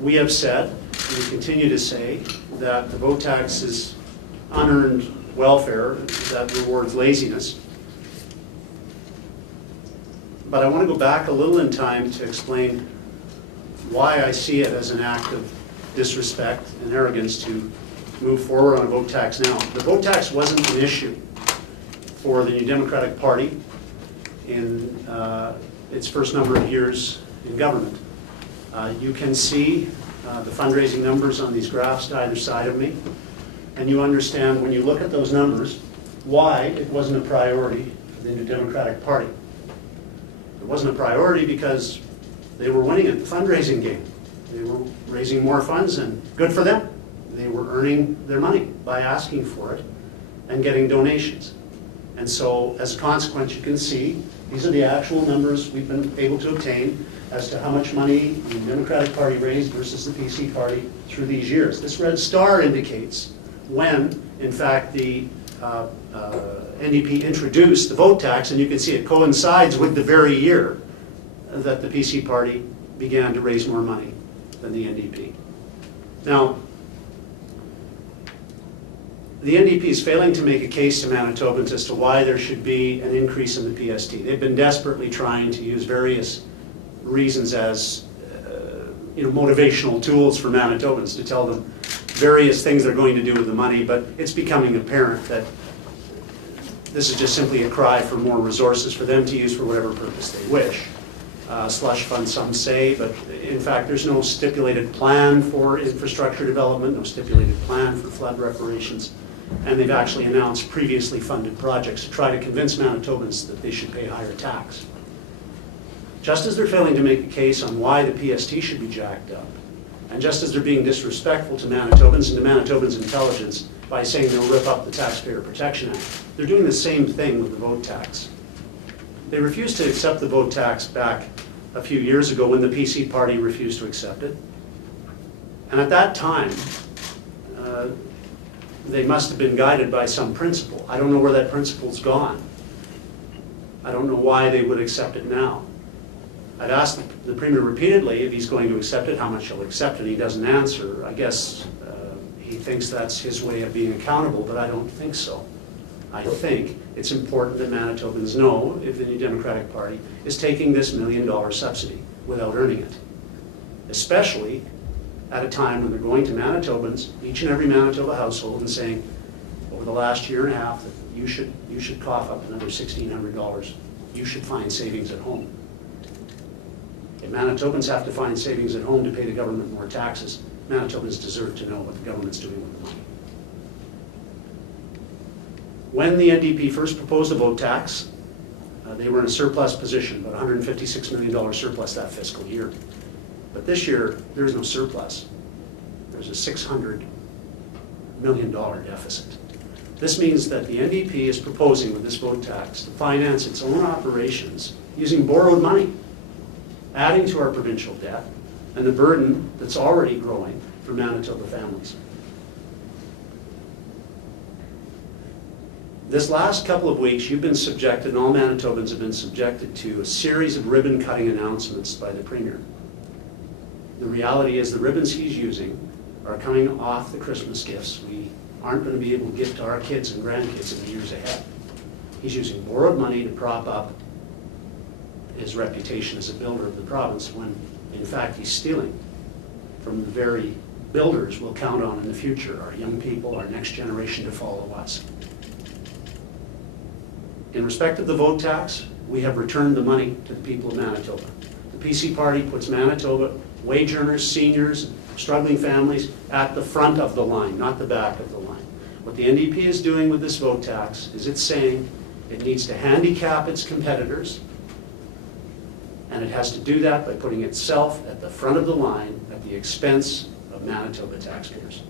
We have said, and we continue to say, that the vote tax is unearned welfare that rewards laziness. But I want to go back a little in time to explain why I see it as an act of disrespect and arrogance to move forward on a vote tax now. The vote tax wasn't an issue for the New Democratic Party in its first number of years in government. You can see the fundraising numbers on these graphs to either side of me, and you understand when you look at those numbers why it wasn't a priority for the New Democratic Party. It wasn't a priority because they were winning at the fundraising game. They were raising more funds, and good for them. They were earning their money by asking for it and getting donations. And so as a consequence, you can see these are the actual numbers we've been able to obtain as to how much money the Democratic Party raised versus the PC Party through these years. This red star indicates when, in fact, the NDP introduced the vote tax, and you can see it coincides with the very year that the PC Party began to raise more money than the NDP. Now, the NDP is failing to make a case to Manitobans as to why there should be an increase in the PST. They've been desperately trying to use various reasons as motivational tools for Manitobans to tell them various things they're going to do with the money, but it's becoming apparent that this is just simply a cry for more resources for them to use for whatever purpose they wish. Slush fund, some say, but in fact there's no stipulated plan for infrastructure development, no stipulated plan for flood reparations, and they've actually announced previously funded projects to try to convince Manitobans that they should pay higher tax. Just as they're failing to make a case on why the PST should be jacked up, and just as they're being disrespectful to Manitobans and to Manitobans' intelligence by saying they'll rip up the Taxpayer Protection Act, they're doing the same thing with the vote tax. They refused to accept the vote tax back a few years ago when the PC Party refused to accept it. And at that time, they must have been guided by some principle. I don't know where that principle's gone. I don't know why they would accept it now. I've asked the Premier repeatedly if he's going to accept it, how much he'll accept it. He doesn't answer. I guess he thinks that's his way of being accountable, but I don't think so. I think it's important that Manitobans know if the New Democratic Party is taking this $1 million subsidy without earning it, especially at a time when they're going to Manitobans, each and every Manitoba household, and saying, over the last year and a half, that you should cough up another $1,600. You should find savings at home. If Manitobans have to find savings at home to pay the government more taxes, Manitobans deserve to know what the government's doing with the money. When the NDP first proposed a vote tax, they were in a surplus position, about $156 million surplus that fiscal year. But this year, there is no surplus. There's a $600 million deficit. This means that the NDP is proposing with this vote tax to finance its own operations using borrowed money, adding to our provincial debt and the burden that's already growing for Manitoba families. This last couple of weeks, you've been subjected, and all Manitobans have been subjected to, a series of ribbon-cutting announcements by the Premier. The reality is the ribbons he's using are coming off the Christmas gifts we aren't going to be able to give to our kids and grandkids in the years ahead. He's using borrowed money to prop up his reputation as a builder of the province when, in fact, he's stealing from the very builders we'll count on in the future, our young people, our next generation to follow us. In respect of the vote tax, we have returned the money to the people of Manitoba. The PC Party puts Manitoba, wage earners, seniors, struggling families at the front of the line, not the back of the line. What the NDP is doing with this vote tax is it's saying it needs to handicap its competitors, and it has to do that by putting itself at the front of the line at the expense of Manitoba taxpayers.